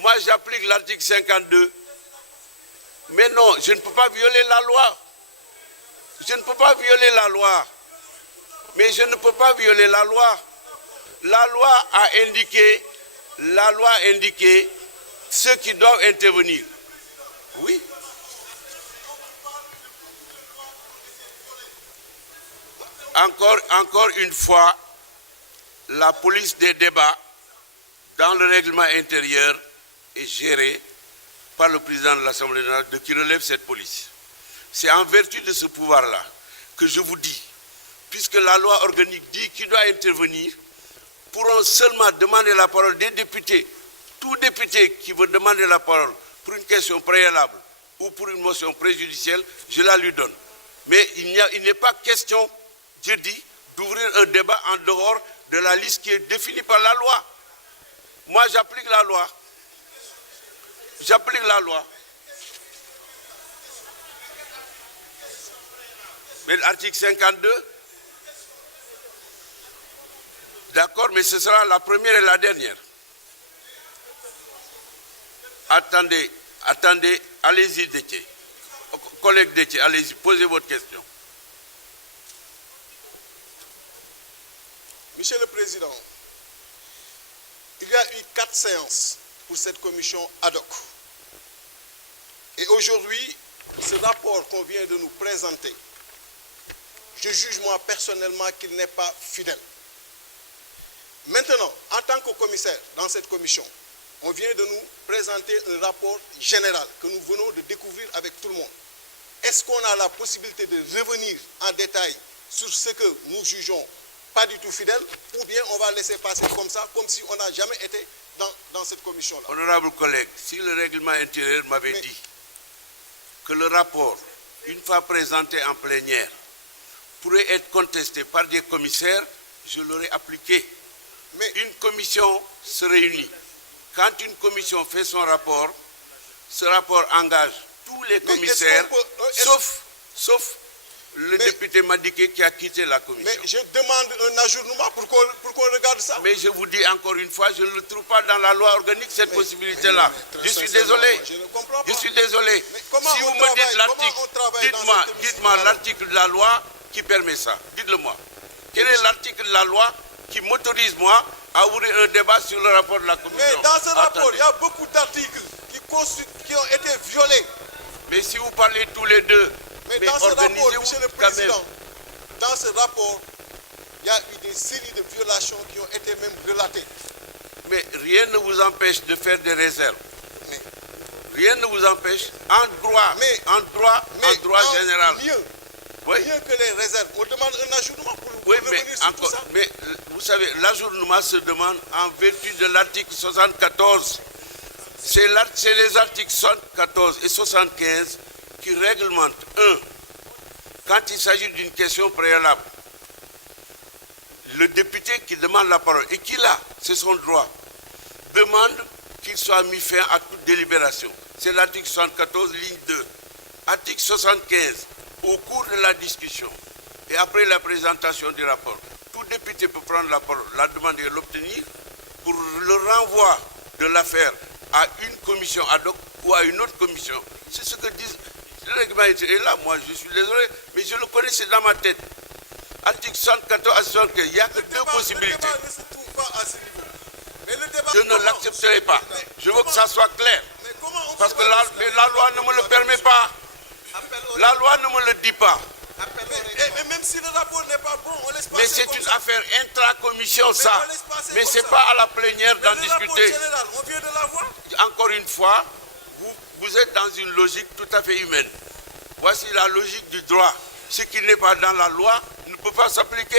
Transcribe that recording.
Moi, j'applique l'article 52. Mais non, je ne peux pas violer la loi. Je ne peux pas violer la loi. Mais je ne peux pas violer la loi. La loi a indiqué ceux qui doivent intervenir. Oui. Encore une fois, la police des débats dans le règlement intérieur est gérée par le président de l'Assemblée nationale qui relève cette police. C'est en vertu de ce pouvoir-là que je vous dis, puisque la loi organique dit qui doit intervenir, pourront seulement demander la parole des députés. Tout député qui veut demander la parole pour une question préalable ou pour une motion préjudicielle, je la lui donne. Mais il n'est pas question, je dis, d'ouvrir un débat en dehors de la liste qui est définie par la loi. Moi, j'applique la loi. J'applique la loi. Mais l'article 52, d'accord, mais ce sera la première et la dernière. Attendez, allez-y, Déthié. Collègue Déthié, allez-y, posez votre question. Monsieur le Président, il y a eu 4 séances pour cette commission ad hoc. Et aujourd'hui, ce rapport qu'on vient de nous présenter, je juge moi personnellement qu'il n'est pas fidèle. Maintenant, en tant que commissaire dans cette commission, on vient de nous présenter un rapport général que nous venons de découvrir avec tout le monde. Est-ce qu'on a la possibilité de revenir en détail sur ce que nous jugeons pas du tout fidèle, ou bien on va laisser passer comme ça, comme si on n'a jamais été dans cette commission-là? Honorable collègue, si le règlement intérieur m'avait dit que le rapport, une fois présenté en plénière, pourrait être contesté par des commissaires, je l'aurais appliqué. Mais une commission se réunit. Quand une commission fait son rapport, ce rapport engage tous les commissaires, sauf le député Madické qui a quitté la commission. Mais je demande un ajournement pour qu'on regarde ça. Mais je vous dis encore une fois, je ne le trouve pas dans la loi organique, cette possibilité-là. Je suis désolé. Je ne comprends pas. Je suis désolé. Si vous me dites l'article, dites-moi l'article de la loi qui permet ça. Dites-le-moi. Quel est l'article de la loi qui m'autorise, moi, à ouvrir un débat sur le rapport de la commission? Mais dans ce rapport, il y a beaucoup d'articles qui ont été violés. Mais si vous parlez tous les deux, mais dans ce rapport, Monsieur le Président, dans ce rapport, il y a eu des séries de violations qui ont été même relatées. Mais rien ne vous empêche de faire des réserves. Rien ne vous empêche, en droit général. Mieux que les réserves. On demande un ajournement pour revenir sur tout ça. Mais vous savez, l'ajournement se demande en vertu de l'article 74. C'est les articles 74 et 75 qui réglementent, quand il s'agit d'une question préalable, le député qui demande la parole, et qui l'a, c'est son droit, demande qu'il soit mis fin à toute délibération. C'est l'article 74, ligne 2. Article 75, au cours de la discussion et après la présentation du rapport, tout député peut prendre la parole, la demander et l'obtenir pour le renvoi de l'affaire à une commission ad hoc ou à une autre commission. C'est ce que disent le règlement. Et là, moi, je suis désolé, mais je le connais, c'est dans ma tête. Article 74 à 75, il n'y a que deux possibilités. Le débat ne se trouve pas à ce niveau. Mais le débat, je ne l'accepterai pas. Je veux que ça soit clair. Parce que la loi ne me le permet pas. La loi ne me le dit pas. Et même si le rapport n'est pas bon, on laisse passer. Mais c'est une affaire intra-commission, ça. Mais ce n'est pas à la plénière d'en discuter. Général, on vient de l'avoir. Encore une fois, vous êtes dans une logique tout à fait humaine. Voici la logique du droit. Ce qui n'est pas dans la loi ne peut pas s'appliquer.